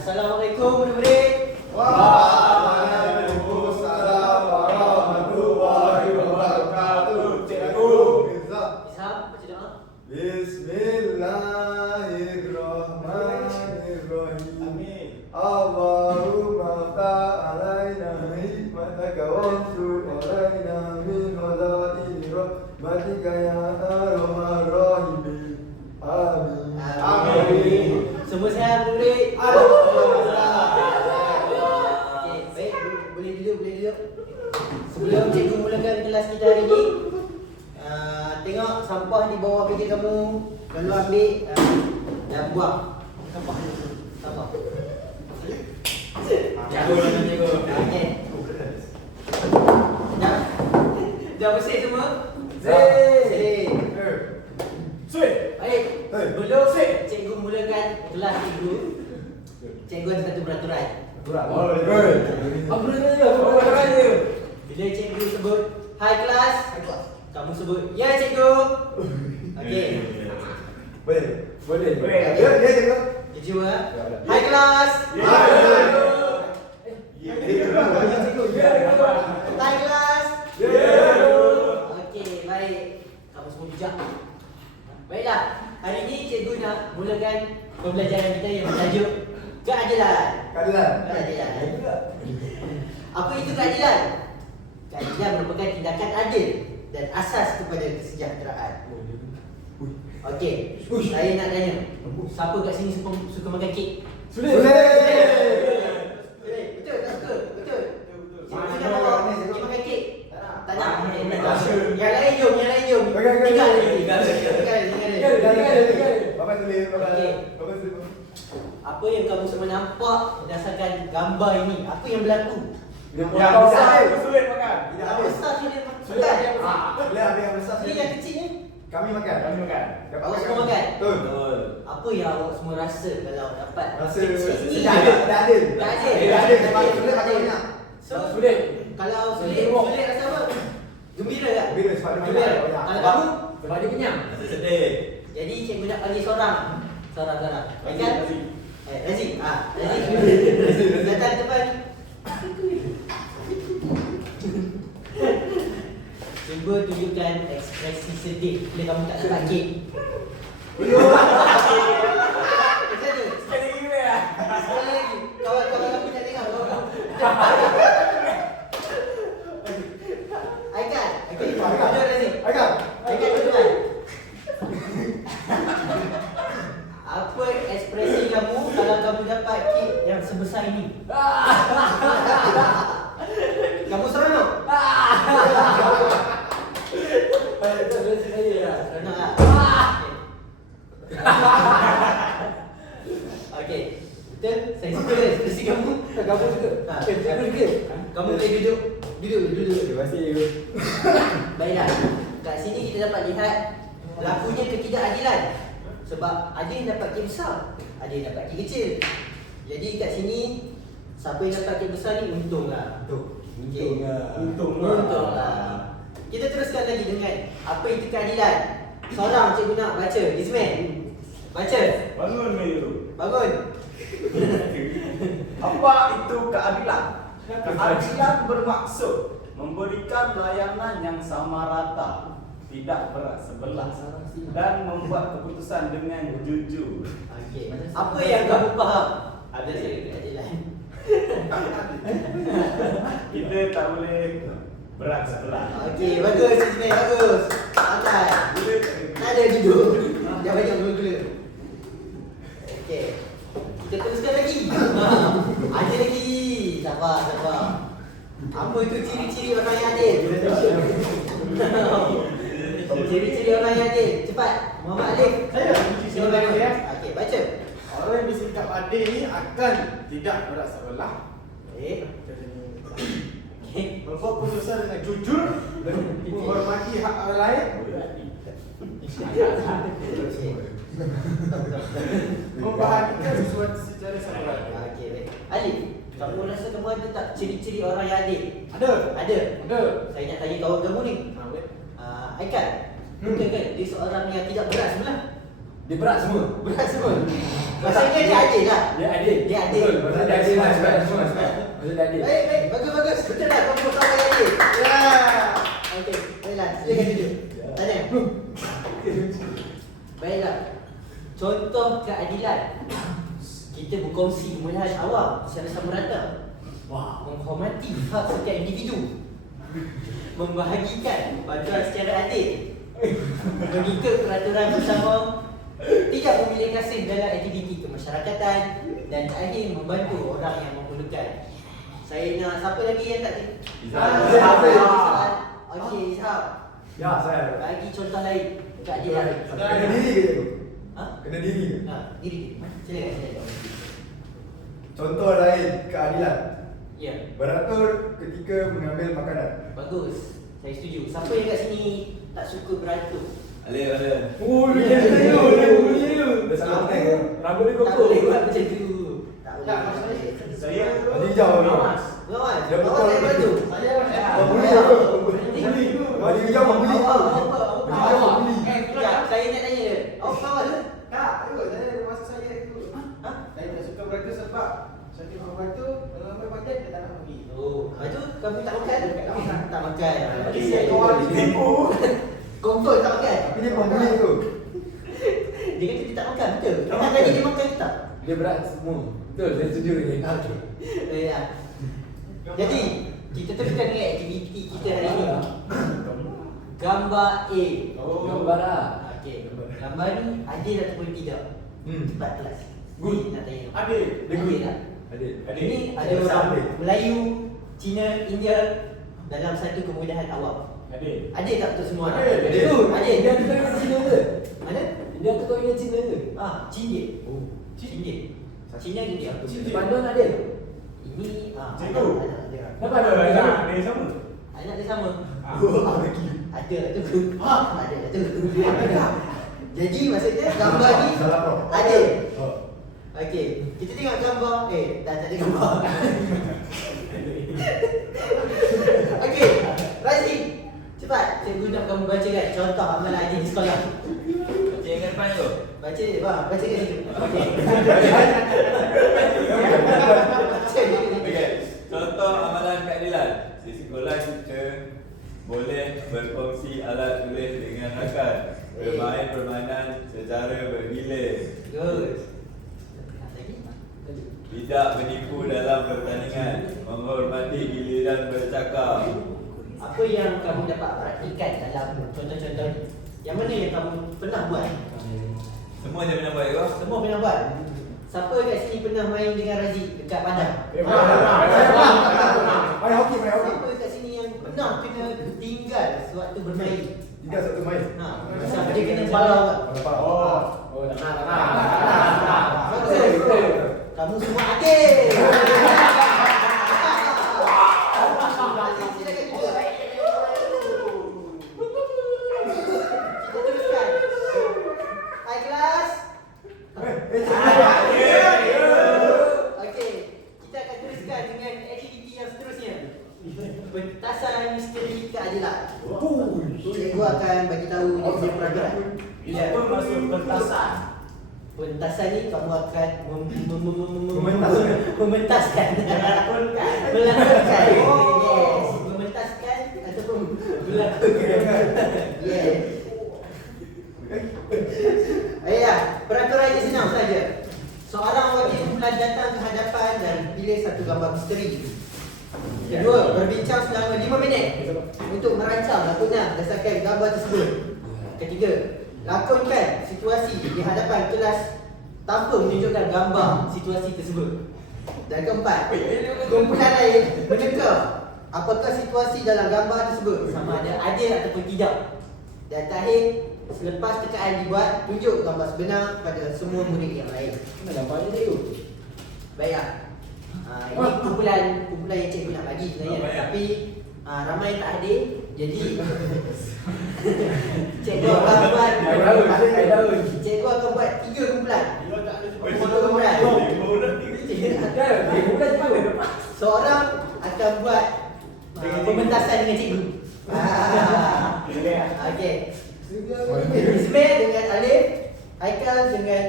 Assalamualaikum murid-murid. Waalaikumsalam warahmatullahi wabarakatuh. Cikgu. Isham, baca doa. Bismillahirrahmanirrahim. Amin. Allahumma ta'alaina hikmataka wansur alaina min wazaini rahmatika ya arhamar rahimin. Amin. Amin. Semua sihat murid? Okey, baik, boleh duduk. Sebelum cikgu mulakan kelas kita hari ni, tengok sampah di bawah meja kamu. Kalau ambil dan buang. Sampah. Jago lah cikgu. Okey. Dah bersih semua? Bersih. Baik, sebelum cikgu mulakan kelas cikgu ada satu peraturan. Bila cikgu sebut hai kelas, kamu sebut ya cikgu. Okey. Boleh. Ya, cikgu. Jujur ah. Hai kelas. Hai kelas. Okey, baik. Kamu semua bijak. Baiklah, hari ini cikgu nak mulakan pembelajaran kita yang bertajuk keadilan. Keadilan. Apa itu keadilan? Keadilan merupakan tindakan adil dan asas kepada kesejahteraan. Okey, saya nak tanya, siapa kat sini suka makan kek? Boleh. Betul tak suka? Betul. Cikgu nak bawa pergi makan kek? Tak nak. Yang lain jom. Tinggal. Bapak tulis. Apa yang kamu semua nampak berdasarkan gambar ini? Apa yang berlaku? Yang besar sulit makan. Yang besar tu dia makan. Boleh ambil yang besar. Ini yang kecil ni? Kami makan. Awak semua makan? Betul. Apa yang awak semua rasa kalau dapat Rasa kecil ni? tak adil. Tak adil. Sebab sulit makan banyak. Sulit. Kalau sulit rasa apa? Gembira tak? Gembira sebab dia Gembira. banyak. Kalau kamu? Sebab dia kenyang. Sedih. Jadi cikgu nak bagi seorang. Baikkan? Razik. Razik. Datang depan. Cuba tunjukkan ekspresi sedih bila kamu tak dapat kek. Macam tu? Sekali lagi ya. Sekali lagi. Kawan-kawan kamu tak tengok. Aikan. Ada Razik. Aikan depan. Apa ekspresi kamu kalau kamu dapat kek yang sebesar ini? Kamu seronok? Seronok tak? Okey. Betul? Saya suka kan ekspresi kamu? Kamu juga. Kamu boleh duduk. Terima kasih. Baiklah. Kat sini kita dapat lihat berlakunya ketidakadilan. Sebab ada yang dapat kek besar, ada yang dapat kek kecil. Jadi kat sini siapa yang dapat kek besar ni untunglah. Untunglah. Kita teruskan lagi dengan apa itu keadilan. Seorang cikgu nak baca. Ismail. Baca. Bangun Melu. Bangun. Apa itu keadilan? Keadilan bermaksud memberikan layanan yang sama rata, tidak berat sebelah, dan membuat keputusan dengan jujur. Okey. Apa yang kamu faham? Ada saya keadilan. Kita tak boleh berat sebelah. Okey, bagus Ismail, bagus. Santai. Tak ada duduk. Jangan banyak gula-gula. Okey. Kita teruskan lagi. Ada lagi. Sabar. Apa itu ciri-ciri orang yang adil? Ciri-ciri orang yang adil. Cepat. Muhammad Alif. Silakan ya. Okey, baca. Orang yang bersikap adil ni akan tidak berat sebelah, membuat keputusan dengan jujur, menghormati hak orang lain, membahagikan sesuatu secara sama rata. Okey, baik. Alif, kamu rasa kamu ada tak ciri-ciri orang yang adil? Ada. Ada. Saya nak tanya kawan kamu ni. Aikan. Bukan kan dia seorang yang tidak berat sebelah. Dia berat semua. Berat semua. Maksudnya dia adil lah. Dia adil. Dia adil. Betul. Maksud dia adil lah. Maksud dia adil. Baik, bagus. Betul lah, kau buat sama yang adil. Ya. Okey, baiklah. Silakan duduk. Tanya. Baiklah. Contoh keadilan. Kita berkongsi kemudahan awam secara sama rata. Wah, menghormati hak setiap individu. Membahagikan bantuan secara adil. Mengikut peraturan bersama. Tidak memilih kasih dalam aktiviti kemasyarakatan. Dan terakhir membantu orang yang memerlukan. Saya nak siapa lagi yang tak Izhab. Okey, Izhab. Ya, saya. Bagi contoh lain keadilan. Kena diri ke tu? Ha? Kena diri ke? Ha, diri. Silakan. Contoh lain keadilan. Ya, Beratur ketika mengambil makanan. bagus. Saya setuju. Siapa yang kat sini tak suka beratur? Ada. Oh, dia Dah salah penang ke? Rambut dia Tak kokok. boleh buat macam tu. Tak Tak, boleh. maksudnya saya Baju hijau ni. Mamas. Lawan. Dia Lawan pukul saya baju. Saya Membuli apa? Baju hijau membuli. Apa? Baju hijau membuli. Ya, saya nak tanya dia. Awak kawan ke? tak, ikut saya masa saya itu. Ha? Saya tak suka beratur sebab saya tengok beratur lama panjang dia tak nak pergi. Oh, lepas tu kamu tak makan? Tak makan. Jadi saya kawan tipu. Confirm tak makan? Tapi dia membuli tu. Dia kata dia tak makan, betul? Kita tadi dia makan ke tak? Dia berat semua. Betul, saya setuju ni. Okey. Ya. Jadi, kita teruskan dengan aktiviti kita hari ini. Gambar A. Gambar lah. Okey. Gambar ni adil ataupun tidak? Cepat kelas. Good. Ni nak tanya. Adil. Adil tak? Adil. Ini ada orang Melayu, Cina, India dalam satu kemudahan awam. Adil. Adil tak untuk semua? Adil. Betul. Adil. Dia tu dengan Cina ke? Mana? Dia tu dengan Cina ke? Ah, Cina. Oh. Cina. Cina India. Pandon adil. Ini Cikgu. anak dia. Kenapa ada? Dia sama. Anak dia sama. Lagi. Ada tu. Ada tu. Jadi maksudnya gambar ni Salah kau. adil. Oh. Okey, kita tengok gambar. Tak ada gambar. Okey, Razi. Cepat, cikgu nak kamu bacakan contoh amalan adil di sekolah. Baca yang depan tu. Baca, bang, baca kat situ. Okey. Okey. Contoh amalan keadilan. Di sekolah kita boleh berkongsi alat tulis dengan rakan. Bermain permainan secara bergilir. Good. Tidak menipu dalam pertandingan. Menghormati giliran bercakap. Apa yang kamu dapat praktikan dalam contoh-contoh ni? Yang mana yang kamu pernah buat? Semua saya pernah buat ke? Semua pernah buat. Siapa kat sini pernah main dengan Razi dekat padang? Main hoki, main hoki. Siapa kat sini yang pernah kena tinggal sewaktu bermain? Tiga satu main. Siapa dia kena balau tak? Nampak? Oh, tak nak. Betul. Kamu semua adil. Silakan duduk. Kita teruskan. Hai kelas. Okey, kita akan teruskan dengan aktiviti yang seterusnya. Pentasan misteri keadilan. Cikgu akan bagi tahu dia punya peraturan. Apa maksud pentasan? Pentasan ni kamu akan Mementaskan. mementaskan. Melakonkan. Yes, mementaskan ataupun melakonkan. Yes. Ayah, peraturannya senang saja. Seorang wakil kumpulan datang ke hadapan dan pilih satu gambar misteri. Kedua, berbincang selama 5 minit untuk merancang lakonan berdasarkan gambar tersebut. Ketiga, lakonkan situasi di hadapan kelas tanpa menunjukkan gambar situasi tersebut. Dan keempat, kumpulan lain meneka apakah situasi dalam gambar tersebut sama ada adil ataupun tidak. Dan terakhir, selepas tekaan dibuat, tunjuk gambar sebenar kepada semua murid yang lain. Mana gampangnya cikgu? Baiklah. Ini kumpulan yang cikgu nak bagi sebenarnya, tapi ramai tak hadir. Jadi cikgu akan buat cikgu akan buat 3 kumpulan. Kumpulan. Seorang akan buat pementasan dengan cikgu. Okey. Ismail dengan Alif, Haikal dengan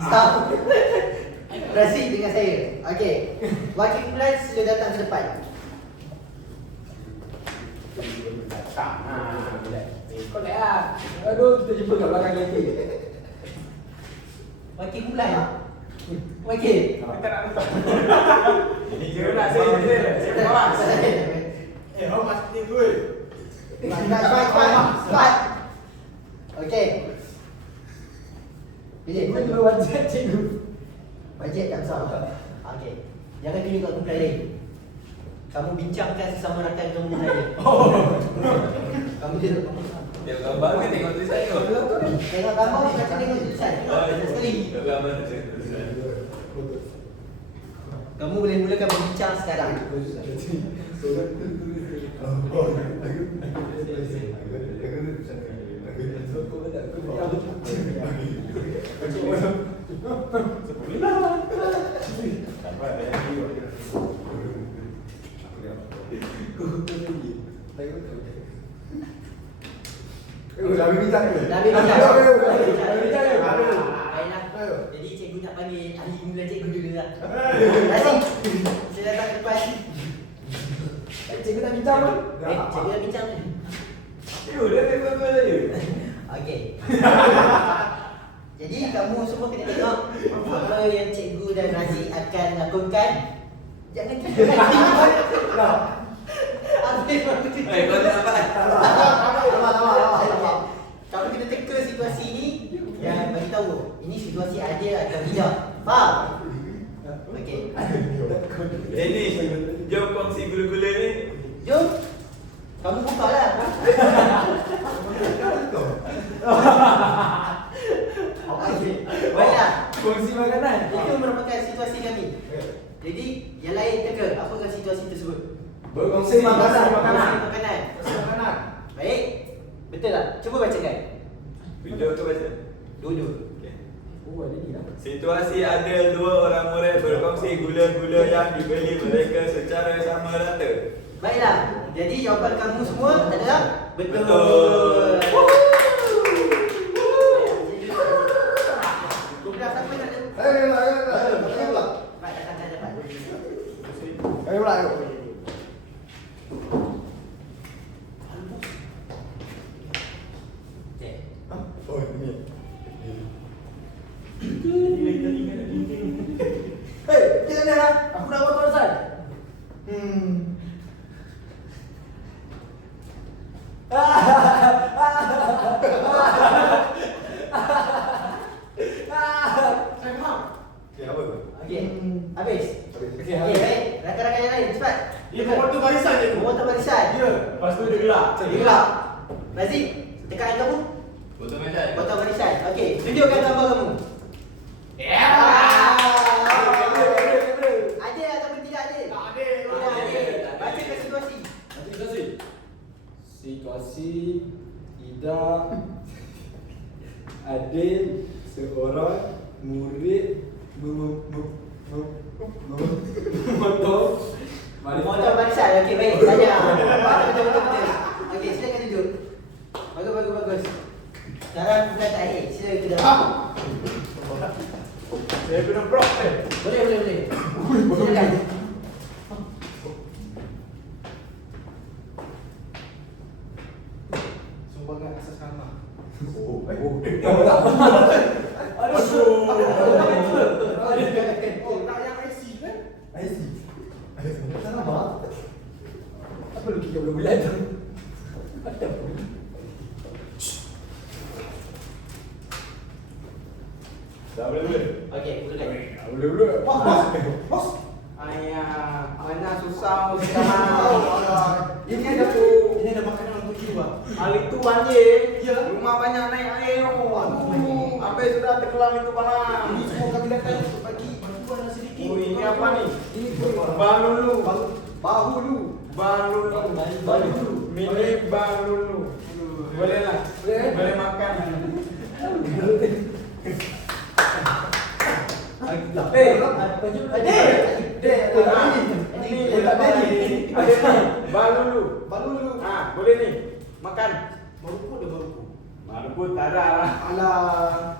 Stop. Proceed dengan saya. Okey. Wakil kumpulan sila datang ke depan. Kau nak lah. Aduh, kita jumpa kat belakang nanti. Wakil kumpulan. Wakil. Kita nak letak. Dia nak saya kemas. Hormat ni gue. Cepat. Okey. Pilih. Kita dulu bajet cikgu. Bajet tak besar. Okey. Jangan tunjuk kat kumpulan lain. Kamu bincangkan sesama rakan kamu saya. Kamu tidak. Tengok gambar ke tengok tulisan tu? Tengok gambar ni macam tengok tulisan. Sekali. Tengok gambar tu tengok tulisan. Kamu boleh mulakan berbincang sekarang. Dah bincang ke? Dah bincang. Baiklah. Baiklah. Jadi cikgu nak panggil ahli mula cikgu dulu lah. Terima kasih. Sila datang ke depan. Cikgu nak bincang pun. Cikgu dah bincang ni. Cikgu dah tengok gambar saya. Okey. Jadi kamu semua kena tengok apa yang cikgu dan Razi akan lakukan. Jangan tinggalkan. Apa yang aku cakap? Kau tak nampak? Kamu kena teka situasi ni dan bagi tahu ini situasi adil atau tidak. Faham? Okey. Ini jom kongsi gula-gula ni. Jom. Kamu buka lah. Okey. Baiklah. Kongsi makanan. Itu merupakan situasi kami. Jadi yang lain teka apakah situasi tersebut? Berkongsi makanan. Makanan. Baik. Betul tak? Cuba bacakan. Video tu baca. Dua-dua. Oh, ada ni lah. Situasi ada dua orang murid berkongsi gula-gula yang dibeli mereka secara sama rata. Baiklah. Jadi jawapan kamu semua adalah betul. Betul. Kumpulan siapa nak ada? Baik, datang depan. Ayo pula ayo. Okey. Oh, ini. Hei, jangan dah. Aku nak buat tulisan. Saya faham. Okay, apa tu? Okey. Habis. Habis. Okey, baik. Rakan-rakan yang lain cepat. Dia memotong barisan je tu. Memotong barisan. Ya. Lepas tu dia gelak. Gerak. Razi, tekan kamu. Potong macam. Potong barisan. Okey, tunjukkan gambar kamu. Ya. Adil ataupun tidak adil? Tak adil. Tidak adil. Bacakan situasi. Situasi tidak adil seorang murid memotong Memotong barisan. Okey, baik. Tanya. Betul. Okey, silakan duduk. Bagus. Sekarang bukan terakhir. Sila kita. Saya kena block Boleh. Silakan. Sumbangan asas karma. Oh, Oh, nak yang IC kan? apa lu kira bulan tu? Dah boleh. Okey, mulakan. Boleh. Bos. Ayah, mana susah sekarang. Ini ada makanan untuk kita. Hari tu banjir. Ya. Rumah banyak naik air. Aduh. Habis sudah tenggelam itu panas. Ini semua kami datang untuk bagi bantuan yang sedikit. Oh, ini apa ni? Ini Balulu. Bahulu. Balulu. Mini balulu. Boleh lah. Boleh makan. Balulu. Ah, boleh ni. Makan. Baruku ada baruku. Maluku tak ada lah. Alah.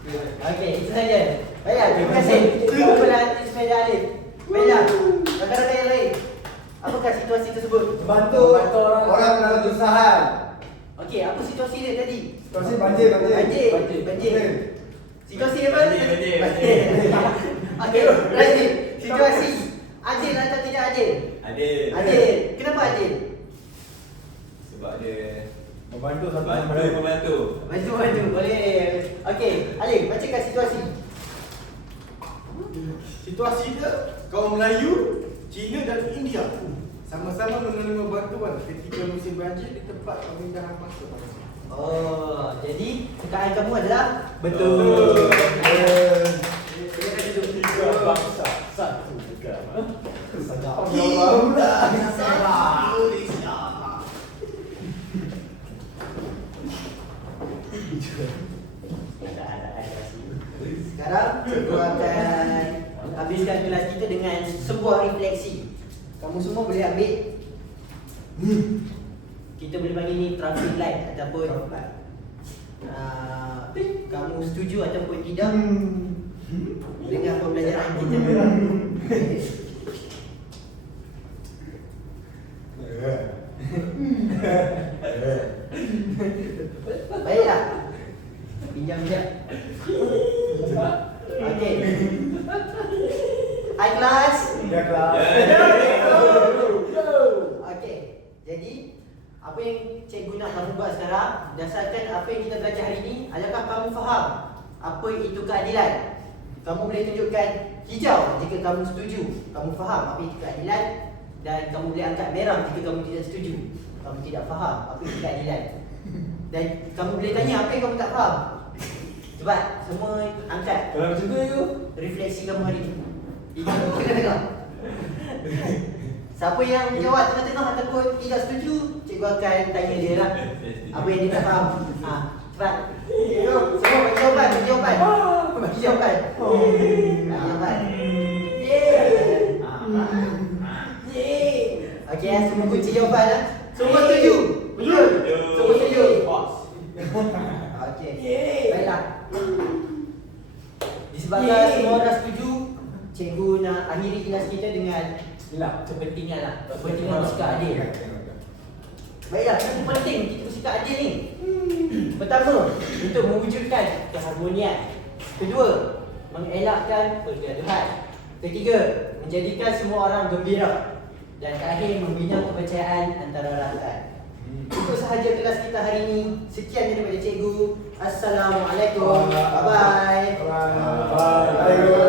Okey, itu saja. Baiklah, terima kasih. Kepada sepeda Alif. Baiklah, rakan-rakan yang lain. Apakah situasi tersebut? Bantu orang dalam kesusahan. Okey, apa situasi dia tadi? Situasi banjir. Banjir. Situasi apa? Banjir. Okey, Razif. Situasi adil atau tidak adil? Adil. Adil. Kenapa adil? Sebab dia Membantu satu sama lain. membantu. Bantu, boleh. Okey, Alif, bacakan situasi. Situasi dia kaum Melayu, Cina dan India sama-sama menerima bantuan ketika musim banjir di tempat pemindahan masa. Oh, jadi tekaan kamu adalah Betul. Silakan duduk. Tiga bangsa, satu negara. Sekarang cikgu akan habiskan kelas kita dengan sebuah refleksi. Kamu semua boleh ambil. Kita boleh panggil ni traffic light ataupun kamu setuju ataupun tidak dengan pembelajaran kita. Baiklah. Pinjam sekejap. Okey. Hai kelas. Ya kelas. Okey. Jadi apa yang cikgu nak kamu buat sekarang, berdasarkan apa yang kita belajar hari ini, adakah kamu faham apa itu keadilan? Kamu boleh tunjukkan hijau jika kamu setuju, kamu faham apa itu keadilan, dan kamu boleh angkat merah jika kamu tidak setuju, kamu tidak faham apa itu keadilan. Dan kamu boleh tanya apa yang kamu tak faham. Cepat, semua angkat. Kalau macam tu you. Refleksi kamu hari ini. Kita dengar. Siapa yang jawab tengah-tengah ataupun tidak setuju, cikgu akan tanya dia lah apa yang dia tak faham. Cepat. Semua bagi jawapan, bagi jawapan. Bagi jawapan. Bagi jawapan. Okey, semua kunci jawapan lah. Semua setuju? Betul? Semua setuju? Okey. Baiklah. Disebabkan semua orang setuju, cikgu nak akhiri kelas kita dengan kepentingan lah. Kepentingan bersikap adil. Baiklah, yang penting kita bersikap adil ni. Pertama, untuk mewujudkan keharmonian. Kedua, mengelakkan pergaduhan. Ketiga, menjadikan semua orang gembira. Dan terakhir, membina kepercayaan antara rakan. Itu sahaja kelas kita hari ini. Sekian daripada cikgu. Assalamualaikum. Bye-bye. Bye.